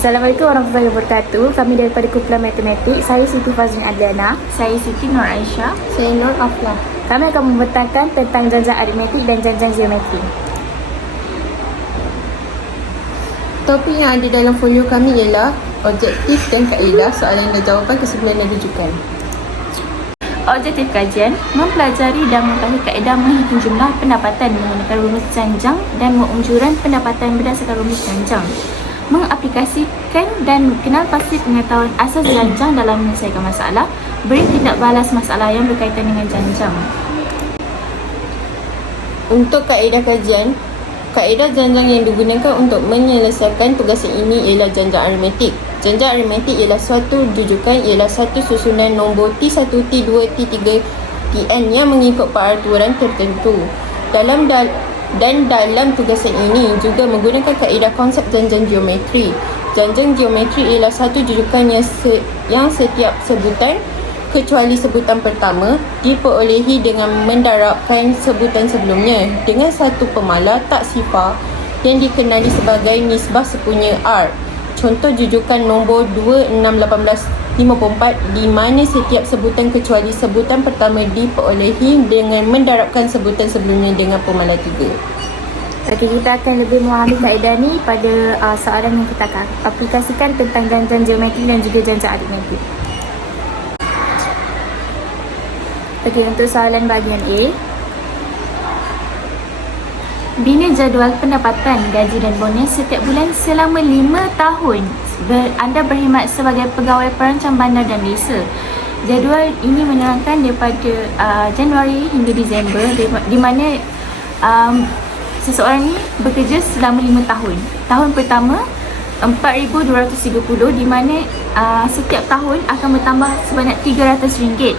Assalamualaikum warahmatullahi wabarakatuh. Kami daripada Kumpulan Matematik. Saya Siti Fazlin Adliana. Saya Siti Nur Aisyah. Saya Nur Aflah. Kami akan membentangkan tentang janjang aritmetik dan janjang geometri. Topik yang ada dalam folio kami ialah objektif dan kaedah soalan dan jawapan kesimpulan yang rujukan. Objektif kajian mempelajari dan mengetahui kaedah menghitung jumlah pendapatan menggunakan rumus janjang dan pengunjuran pendapatan berdasarkan rumus janjang. Mengaplikasikan dan kenal pasti pengetahuan asas janjang dalam menyelesaikan masalah. Beri tindak balas masalah yang berkaitan dengan janjang. Untuk kaedah kajian, kaedah janjang yang digunakan untuk menyelesaikan tugas ini ialah janjang aritmetik. Janjang aritmetik ialah suatu rujukan ialah satu susunan nombor T1, T2, T3, Tn yang mengikut peraturan tertentu. Dalam tugasan ini juga menggunakan kaedah konsep janjang geometri. Janjang geometri ialah satu rujukan yang setiap sebutan kecuali sebutan pertama diperolehi dengan mendarabkan sebutan sebelumnya dengan satu pemalar tak sifar yang dikenali sebagai nisbah sepunya R. Contoh jujukan nombor 261854 di mana setiap sebutan kecuali sebutan pertama diperolehi dengan mendarabkan sebutan sebelumnya dengan pemalar 3. Okey, kita akan lebih memahami kaedah ni pada soalan yang kita akan aplikasikan tentang janjang geometri dan juga janjang aritmetik. Okey, untuk soalan bahagian A. Bina jadual pendapatan, gaji dan bonus setiap bulan selama 5 tahun. Anda berkhidmat sebagai pegawai perancang bandar dan desa. Jadual ini menerangkan daripada Januari hingga Disember, di mana seseorang ni bekerja selama 5 tahun. Tahun pertama 4,230, di mana setiap tahun akan bertambah sebanyak RM300.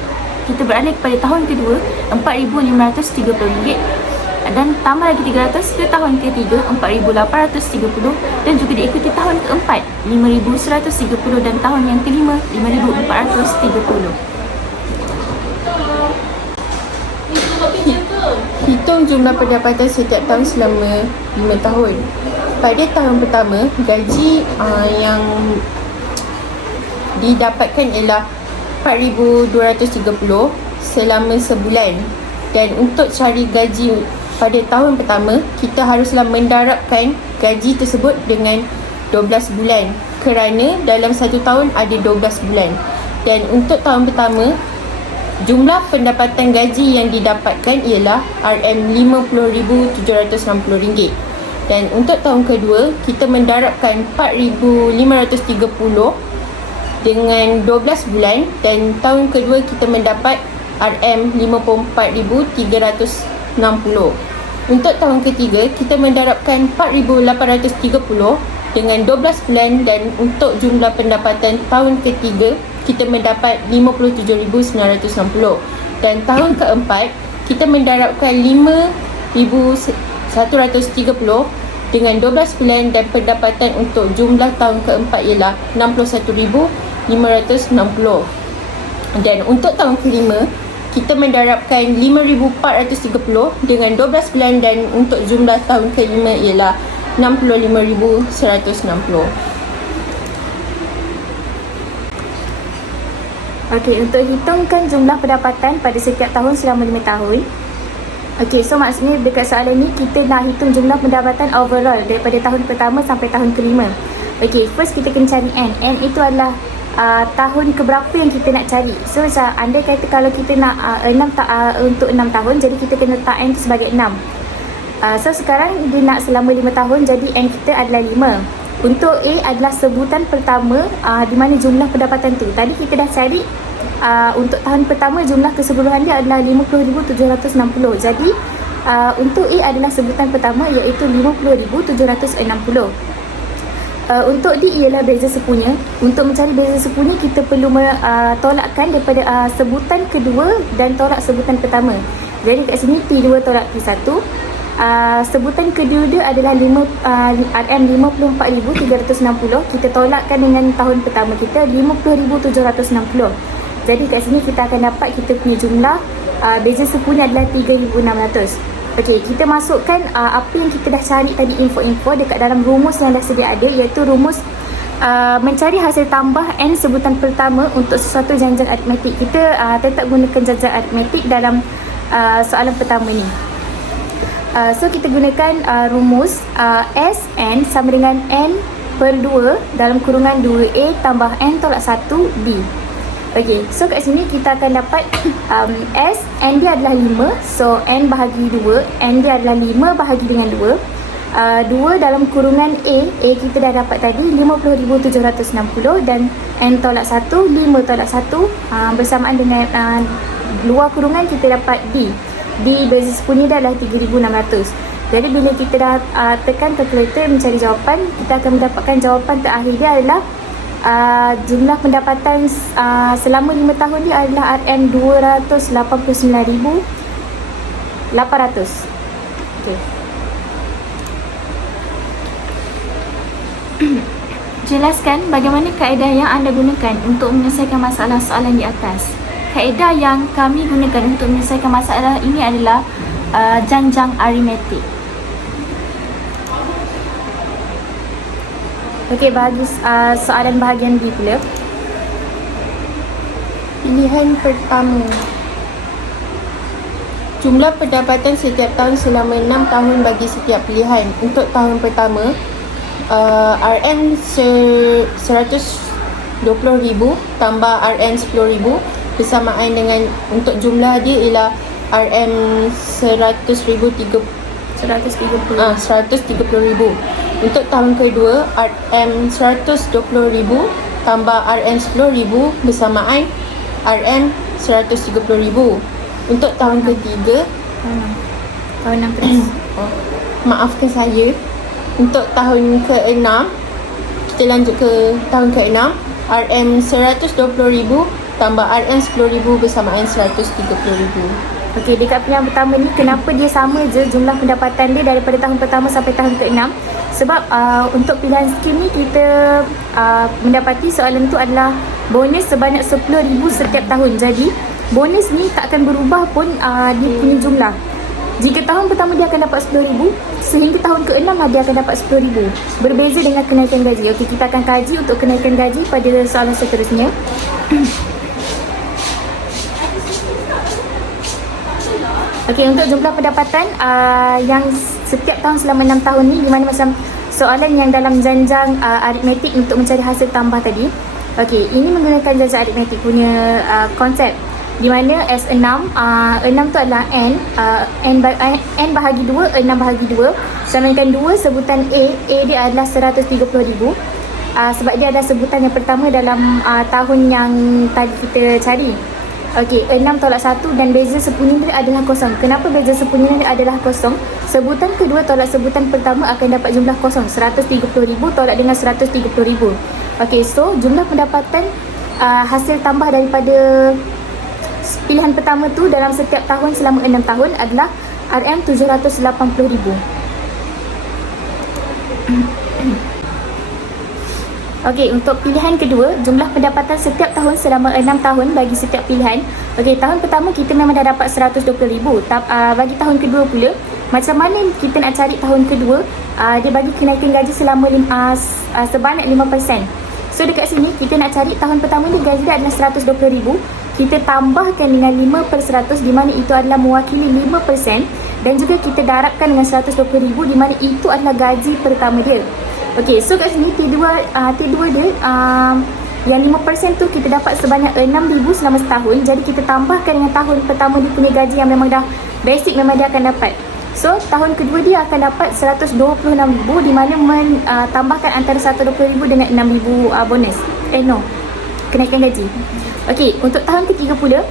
Kita beralih kepada tahun kedua RM4,530 dan tambah lagi 300 ke tahun ketiga RM4,830 dan juga diikuti tahun keempat RM5,130 dan tahun yang kelima RM5,430. Hitung jumlah pendapatan setiap tahun selama 5 tahun. Pada tahun pertama, gaji yang didapatkan ialah RM4,230 selama sebulan. Dan untuk cari gaji pada tahun pertama, kita haruslah mendarabkan gaji tersebut dengan 12 bulan kerana dalam satu tahun ada 12 bulan. Dan untuk tahun pertama, jumlah pendapatan gaji yang didapatkan ialah RM50,760. Dan untuk tahun kedua, kita mendarabkan RM4,530 dengan 12 bulan dan tahun kedua kita mendapat RM54,360. Untuk tahun ketiga, kita mendarabkan RM4,830 dengan 12 bulan dan untuk jumlah pendapatan tahun ketiga, kita mendapat RM57,960. Dan tahun keempat, kita mendarabkan RM5,130 dengan 12 bulan dan pendapatan untuk jumlah tahun keempat ialah RM61,560. Dan untuk tahun kelima, kita mendarabkan RM5,430 dengan 12 bulan dan untuk jumlah tahun kelima ialah RM65,160. Okey, untuk hitungkan jumlah pendapatan pada setiap tahun selama 5 tahun. Okey, so maksudnya dekat soalan ni kita nak hitung jumlah pendapatan overall daripada tahun pertama sampai tahun kelima. Okey, first kita kena cari N. N itu adalah tahun keberapa yang kita nak cari. So anda kata kalau kita nak untuk 6 tahun, jadi kita kena letak N tu sebagai 6. So sekarang dia nak selama 5 tahun, jadi N kita adalah 5. Untuk A adalah sebutan pertama di mana jumlah pendapatan tu. Tadi kita dah cari untuk tahun pertama jumlah keseluruhan dia adalah 50,760. Jadi untuk A adalah sebutan pertama iaitu 50,760. Untuk D ialah beza sepunya. Untuk mencari beza sepunya, kita perlu tolakkan daripada sebutan kedua dan tolak sebutan pertama. Jadi kat sini T2 tolak T1. Sebutan kedua dia adalah RM54,360. Kita tolakkan dengan tahun pertama kita 50,760. Jadi kat sini kita akan dapat kita punya jumlah beza sepunya adalah 3,600. Okey, kita masukkan apa yang kita dah cari tadi, info-info dekat dalam rumus yang dah sedia ada, iaitu rumus mencari hasil tambah N sebutan pertama untuk sesuatu janjang aritmetik. Kita tetap gunakan janjang aritmetik dalam soalan pertama ni. So kita gunakan rumus Sn sama dengan N per 2 dalam kurungan 2A tambah N tolak 1B. Okey, so kat sini kita akan dapat S, N dia adalah 5. So N bahagi 2, N dia adalah 5 bahagi dengan 2. 2 dalam kurungan A kita dah dapat tadi 50,760 dan N tolak 1, 5 tolak 1 bersamaan dengan luar kurungan kita dapat D. D beza 10 dah adalah 3,600. Jadi bila kita dah tekan kalkulator mencari jawapan, kita akan mendapatkan jawapan terakhir dia adalah jumlah pendapatan selama 5 tahun dia adalah Rm 289,800. Okey. Jelaskan bagaimana kaedah yang anda gunakan untuk menyelesaikan masalah soalan di atas. Kaedah yang kami gunakan untuk menyelesaikan masalah ini adalah janjang aritmetik. Okey, bagi soalan bahagian B pula. Pilihan pertama. Jumlah pendapatan setiap tahun selama 6 tahun bagi setiap pilihan. Untuk tahun pertama, RM 120,000 tambah RM 10,000 bersamaan dengan untuk jumlah dia ialah RM 130,000. Untuk tahun kedua, RM 120,000 tambah RM 10,000 bersamaan RM 130,000. Untuk tahun ketiga, Tahun 6 maafkan saya. Untuk tahun ke-6, kita lanjut ke tahun ke-6, RM 120,000 tambah RM 10,000 bersamaan 130,000. Okey, dekat pilihan pertama ni kenapa dia sama je jumlah pendapatan dia daripada tahun pertama sampai tahun ke-6? Sebab untuk pilihan skim ni kita mendapati soalan tu adalah bonus sebanyak 10,000 setiap tahun. Jadi bonus ni tak akan berubah pun dia punya jumlah. Jika tahun pertama dia akan dapat 10,000, sehingga tahun ke-6 dia akan dapat 10,000. Berbeza dengan kenaikan gaji. Okey, kita akan kaji untuk kenaikan gaji pada soalan seterusnya. Okey, untuk jumlah pendapatan yang setiap tahun selama 6 tahun ni, di mana macam soalan yang dalam janjang aritmetik untuk mencari hasil tambah tadi. Okey, ini menggunakan janjang aritmetik punya konsep, di mana S6, 6 tu adalah N, N bahagi 2, 6 bahagi 2 sama dengan 2 sebutan A dia adalah 130,000. Sebab dia adalah sebutan yang pertama dalam tahun yang tadi kita cari. Okey, 6 tolak 1 dan beza sepunya dia adalah kosong. Kenapa beza sepunya dia adalah kosong? Sebutan kedua tolak sebutan pertama akan dapat jumlah kosong. 130,000 tolak dengan 130,000. Okey, so jumlah pendapatan hasil tambah daripada pilihan pertama tu dalam setiap tahun selama 6 tahun adalah RM 780,000. Okey, untuk pilihan kedua, jumlah pendapatan setiap tahun selama 6 tahun bagi setiap pilihan. Okey, tahun pertama kita memang dah dapat 120,000. Bagi tahun kedua pula, macam mana kita nak cari tahun kedua? Dia bagi kenaikan gaji selama sebanyak 5%. So dekat sini kita nak cari tahun pertama ni gaji dia adalah 120,000. Kita tambahkan dengan 5/100 di mana itu adalah mewakili 5% dan juga kita darabkan dengan 120,000 di mana itu adalah gaji pertama dia. Okey, so kat sini T2 dia yang 5% tu kita dapat sebanyak 6,000 selama setahun. Jadi kita tambahkan dengan tahun pertama dia punya gaji yang memang dah basic memang dia akan dapat. So tahun kedua dia akan dapat 126,000 di mana tambahkan antara 120,000 dengan 6,000 bonus. Kenaikan gaji. Okey, untuk tahun ketiga pula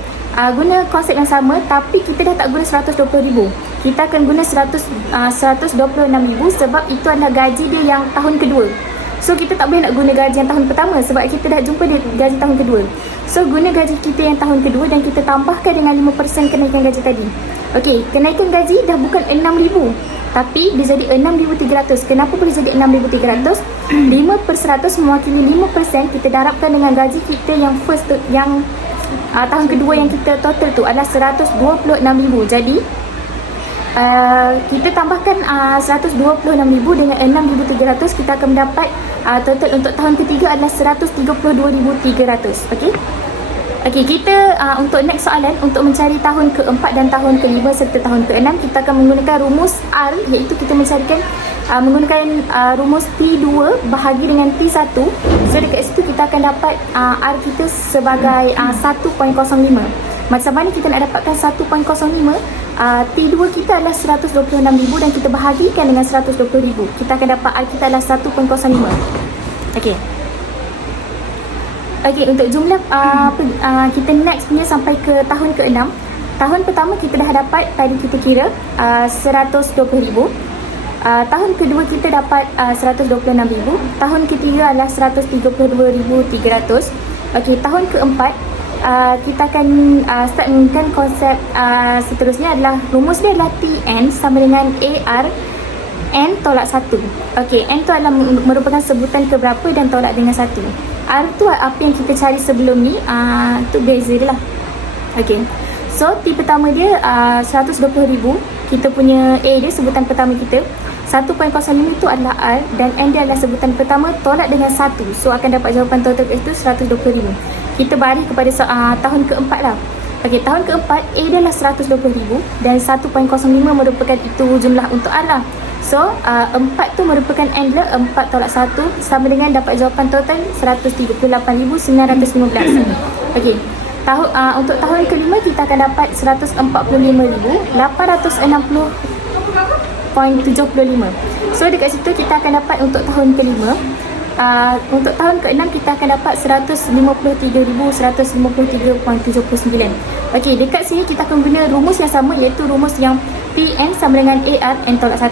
guna konsep yang sama tapi kita dah tak guna 120,000. Kita akan guna 126,000 sebab itu adalah gaji dia yang tahun kedua. So kita tak boleh nak guna gaji yang tahun pertama sebab kita dah jumpa dia gaji tahun kedua. So guna gaji kita yang tahun kedua dan kita tambahkan dengan 5% kenaikan gaji tadi. Okey, kenaikan gaji dah bukan 6,000 tapi dia jadi 6,300. Kenapa boleh jadi 6,300? 5/100 mewakili 5%. Kita darabkan dengan gaji kita yang first tu, yang tahun kedua yang kita total tu adalah 126,000. Jadi kita tambahkan 126,000 dengan 6,300, kita akan mendapat total untuk tahun ketiga adalah 132,300. Okey. Okey, kita untuk next soalan, untuk mencari tahun keempat dan tahun kelima serta tahun keenam, kita akan menggunakan rumus R, iaitu kita mencarikan menggunakan rumus T2 bahagi dengan T1. So dekat situ kita akan dapat R kita sebagai 1.05. Macam mana kita nak dapatkan 1.05? T2 kita adalah 126,000 dan kita bahagikan dengan 120,000. Kita akan dapat R kita adalah 1.05. Okey. Okey, untuk jumlah kita next punya sampai ke tahun ke-6. Tahun pertama kita dah dapat, tadi kita kira 120,000. Tahun kedua kita dapat 126,000. Tahun ketiga adalah 132,300. Okey, tahun keempat kita akan start menggunakan konsep seterusnya adalah rumus dia adalah TN sama dengan AR N tolak 1. Okey, N tu adalah merupakan sebutan keberapa dan tolak dengan 1. R tu apa yang kita cari sebelum ni, tu beza dia lah. Okey, so T pertama dia 120,000. Kita punya A dia sebutan pertama kita. 1.05 itu adalah R dan N dia adalah sebutan pertama tolak dengan 1. So akan dapat jawapan total itu 120,000. Kita balik kepada tahun keempat lah. Okey, tahun keempat A dia adalah 120,000 dan 1.05 merupakan itu jumlah untuk R lah. So 4 tu merupakan N dia, 4 tolak 1 sama dengan dapat jawapan total 138,915. Okey, untuk tahun kelima kita akan dapat 145,860.75. So dekat situ kita akan dapat untuk tahun kelima. Untuk tahun ke-6 kita akan dapat 153,153.79. Okey, dekat sini kita akan guna rumus yang sama, iaitu rumus yang PN sama dengan AR N tolak 1.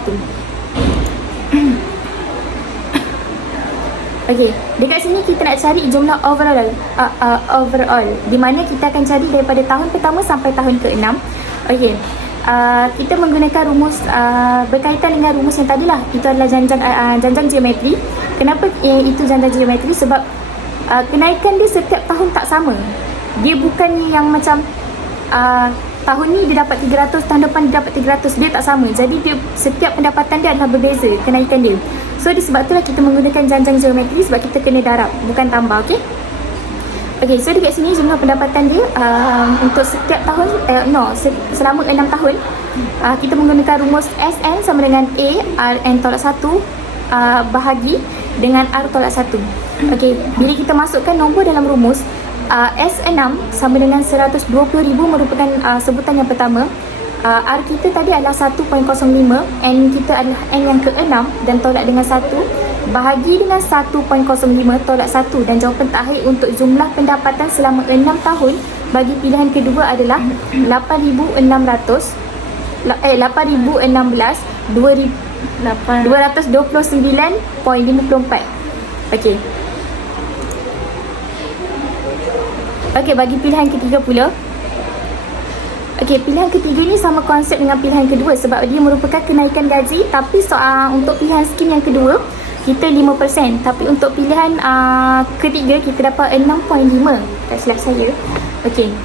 Okey, dekat sini kita nak cari jumlah overall, di mana kita akan cari daripada tahun pertama sampai tahun ke-6. Okey, kita menggunakan rumus berkaitan dengan rumus yang tadilah. Itu adalah janjang geometri. Kenapa itu janjang geometri? Sebab kenaikan dia setiap tahun tak sama. Dia bukan yang macam tahun ni dia dapat 300, tahun depan dia dapat 300. Dia tak sama. Jadi dia setiap pendapatan dia adalah berbeza kenaikan dia. So disebab itulah kita menggunakan janjang geometri, sebab kita kena darab, bukan tambah. Okey. Okey, so dekat sini jumlah pendapatan dia untuk setiap tahun selama 6 tahun kita menggunakan rumus SN sama dengan A R N tolak 1 bahagi dengan R tolak 1. Okey, bila kita masukkan nombor dalam rumus, S6 sama dengan 120,000 merupakan sebutan yang pertama. R kita tadi adalah 1.05, N kita adalah N yang ke-6 dan tolak dengan 1, bahagi dengan 1.05 tolak 1, dan jawapan terakhir untuk jumlah pendapatan selama 6 tahun bagi pilihan kedua adalah 229.54. Okey. Okey, bagi pilihan ketiga pula. Okey, pilihan ketiga ni sama konsep dengan pilihan kedua sebab dia merupakan kenaikan gaji, tapi untuk pilihan skim yang kedua kita 5%, tapi untuk pilihan ketiga kita dapat 6.5. Tak silap saya. Okey.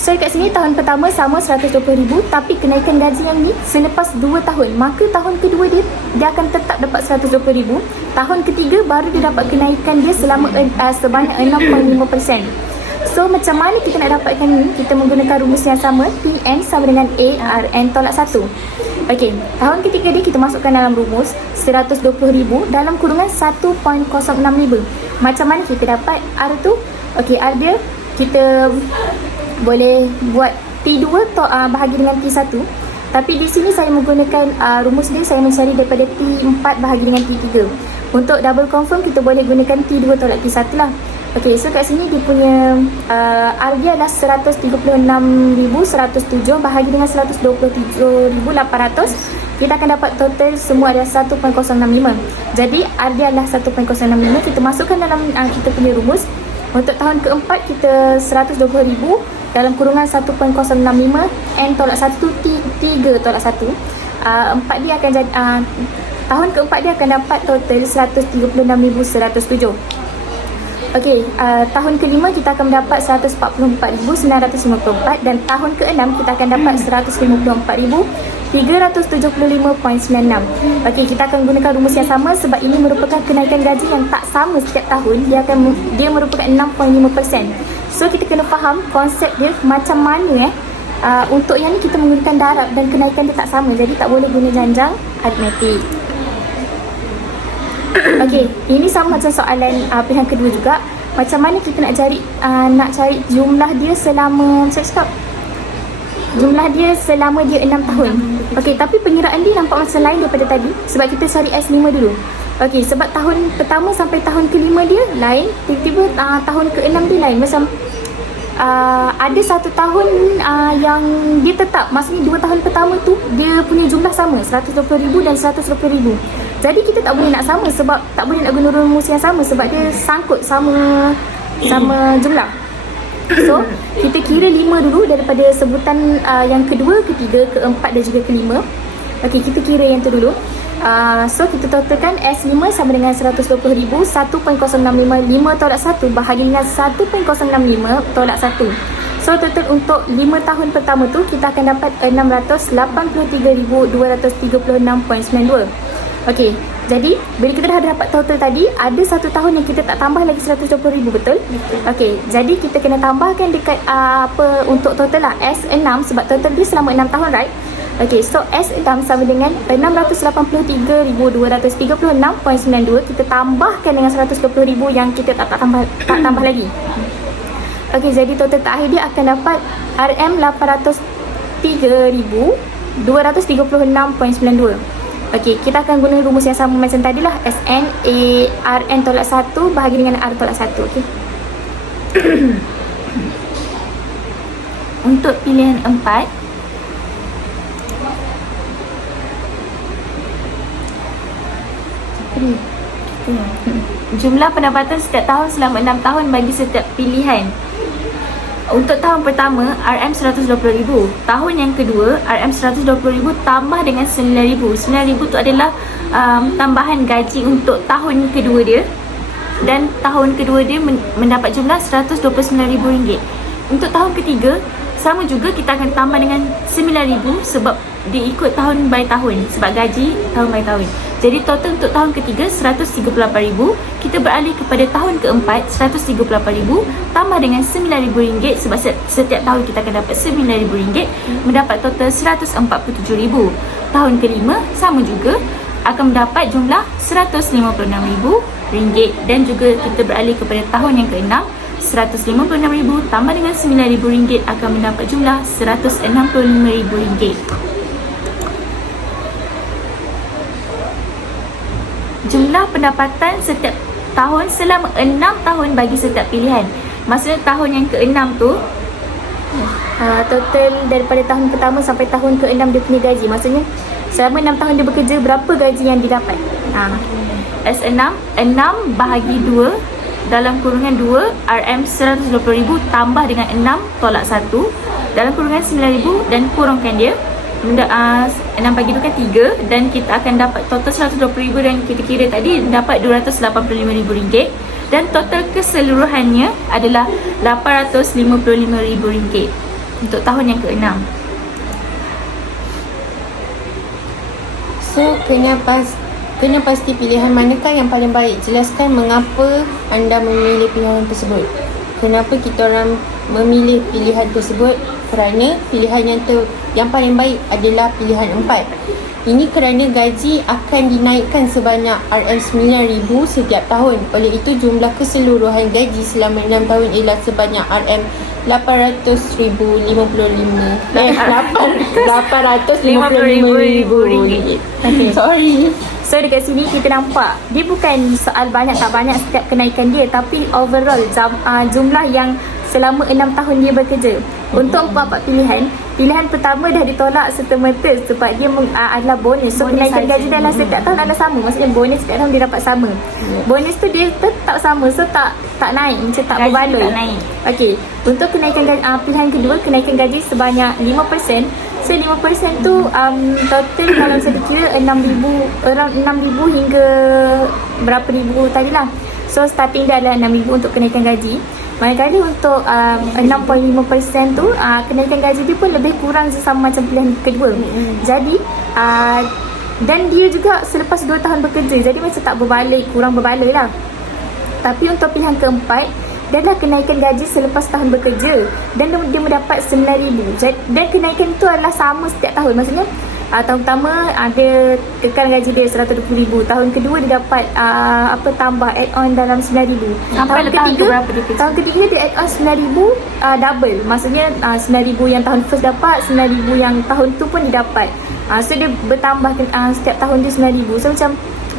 So kat sini tahun pertama sama 120,000, tapi kenaikan gaji yang ni selepas 2 tahun. Maka tahun kedua dia akan tetap dapat 120,000. Tahun ketiga baru dia dapat kenaikan dia sebanyak 6.5%. So macam mana kita nak dapatkan ni? Kita menggunakan rumus yang sama, PN sama dengan A R N tolak 1. Okey, tahun ketiga dia kita masukkan dalam rumus 120,000 dalam kurungan 1.05. Macam mana kita dapat R tu? Okey, R dia kita boleh buat T2 bahagi dengan T1. Tapi di sini saya menggunakan rumus dia, saya mencari daripada T4 bahagi dengan T3. Untuk double confirm kita boleh gunakan T2 tolak T1 lah. Okey, so kat sini dia punya R dia adalah 136,107 bahagi dengan 127,800. Kita akan dapat total semua adalah 1.065. Jadi R dia adalah 1.065. Kita masukkan dalam kita punya rumus. Untuk tahun keempat kita 120,000 dalam kurungan 1.065, N tolak 1, T3 tolak 1. Empat dia akan jadi tahun keempat dia akan dapat total 136,107. Okey, tahun kelima kita akan mendapat 144,954 dan tahun keenam kita akan dapat 154,375.96. Okey, kita akan gunakan rumus yang sama sebab ini merupakan kenaikan gaji yang tak sama setiap tahun. Dia merupakan 6.5%. So kita kena faham konsep dia macam mana untuk yang ni kita menggunakan darab dan kenaikan dia tak sama. Jadi tak boleh guna janjang aritmetik. Okey, ini sama macam soalan pilihan kedua juga. Macam mana kita nak cari jumlah dia selama jumlah dia selama dia 6 tahun. Okey, tapi pengiraan dia nampak macam lain daripada tadi sebab kita cari S5 dulu. Okey, sebab tahun pertama sampai tahun kelima dia lain, tiba-tiba tahun ke-6 dia lain. Macam ada satu tahun yang dia tetap, maksudnya 2 tahun pertama tu dia punya jumlah sama, 120,000 dan 120,000. Jadi kita tak boleh nak sama sebab tak boleh nak guna rumus yang sama sebab dia sangkut sama jumlah. So kita kira 5 dulu daripada sebutan yang kedua, ketiga, keempat dan juga kelima. Okey, kita kira yang tu dulu. So kita totalkan S5 sama dengan 120,000, 1.065 tolak 1 bahagi dengan 1.065 tolak 1. So total untuk 5 tahun pertama tu kita akan dapat 683,236.92. Okey, jadi bila kita dah dapat total tadi, ada satu tahun yang kita tak tambah lagi 120,000, betul? Okey, jadi kita kena tambahkan dekat untuk total lah S6 sebab total dia selama 6 tahun, right? Okey, so S6 sama dengan 683,236.92. Kita tambahkan dengan 120,000 yang kita tak tambah lagi. Okey, jadi total terakhir dia akan dapat RM 803,236.92. Okey, kita akan guna rumus yang sama macam tadi lah. SN RN tolak 1 bahagi dengan R tolak 1. Okey. Untuk pilihan 4, jumlah pendapatan setiap tahun selama 6 tahun bagi setiap pilihan. Untuk tahun pertama RM 120,000, tahun yang kedua RM 120,000 tambah dengan 9,000. 9,000 tu adalah tambahan gaji untuk tahun kedua dia, dan tahun kedua dia mendapat jumlah RM129,000. Untuk tahun ketiga sama juga, kita akan tambah dengan 9,000 sebab dia ikut tahun by tahun, sebab gaji tahun by tahun. Jadi total untuk tahun ketiga 138,000. Kita beralih kepada tahun keempat 138,000 tambah dengan RM9,000 sebab setiap tahun kita akan dapat RM9,000, mendapat total RM147,000. Tahun kelima sama juga, akan mendapat jumlah RM156,000, dan juga kita beralih kepada tahun yang keenam 156,000 tambah dengan RM9,000 akan mendapat jumlah RM165,000. Jumlah pendapatan setiap tahun selama 6 tahun bagi setiap pilihan. Maksudnya tahun yang ke-6 tu total daripada tahun pertama sampai tahun ke-6 dia punya gaji. Maksudnya selama 6 tahun dia bekerja, berapa gaji yang didapat. S6 6 bahagi 2 dalam kurungan 2 RM 120,000 tambah dengan 6 tolak 1 dalam kurungan 9,000 dan kurungkan dia. 6 bagi 2 kan 3, dan kita akan dapat total 120,000 dan kita kira tadi dapat RM285,000, dan total keseluruhannya adalah RM855,000 untuk tahun yang ke-6. So kena pasti pilihan manakah yang paling baik. Jelaskan mengapa anda memilih pilihan tersebut. Kenapa kita orang memilih pilihan tersebut? Kerana pilihan yang paling baik adalah pilihan 4. Ini kerana gaji akan dinaikkan sebanyak RM9,000 setiap tahun. Oleh itu jumlah keseluruhan gaji selama 6 tahun ialah sebanyak RM 855,000. Okay. Sorry. So dekat sini kita nampak dia bukan soal banyak tak banyak setiap kenaikan dia, tapi overall jumlah yang selama 6 tahun dia bekerja. Untuk 4 pilihan, pilihan pertama dah ditolak serta-merta sebab dia adalah bonus. So kenaikan gaji dalam setiap tahun adalah sama. Maksudnya bonus setiap tahun dia dapat sama. Bonus tu dia tetap sama, so tak naik, macam tak berbaloi. Tak naik. Okey, untuk kenaikan gaji, pilihan kedua kenaikan gaji sebanyak 5%. So 5% tu total kalau saya kira 6,000 hingga berapa ribu tadi lah. So starting dia adalah RM6,000 untuk kenaikan gaji. Manakala untuk 6.5% tu kenaikan gaji dia pun lebih kurang sama macam pilihan kedua. Jadi dan dia juga selepas 2 tahun bekerja, jadi macam tak berbalik, kurang berbalik lah. Tapi untuk pilihan keempat, dia adalah kenaikan gaji selepas tahun bekerja dan dia mendapat RM9,000. Dan kenaikan itu adalah sama setiap tahun. Maksudnya tahun pertama ada kekal gaji dia RM120,000. Tahun kedua dia dapat tambah add-on dalam RM9,000. Sampai tahun keberapa dia kerja? Tahun ketiga dia add-on RM9,000 double. Maksudnya RM9,000 yang tahun first dapat, RM9,000 yang tahun tu pun dia dapat. So dia bertambah setiap tahun dia RM9,000. So macam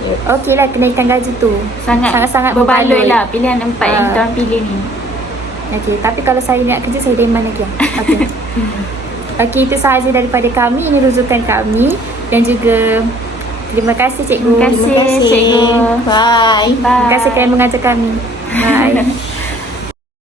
okey lah kenaikan gaji tu sangat-sangat berbaloi lah pilihan 4 yang kita orang pilih ni. Okey, tapi kalau saya nak kerja saya demand lagi lah. Okey. Okey, itu sahaja daripada kami. Ini rujukan kami dan juga terima kasih cikgu. Terima kasih, cikgu. Bye. Terima kasih kerana mengajar kami. Bye.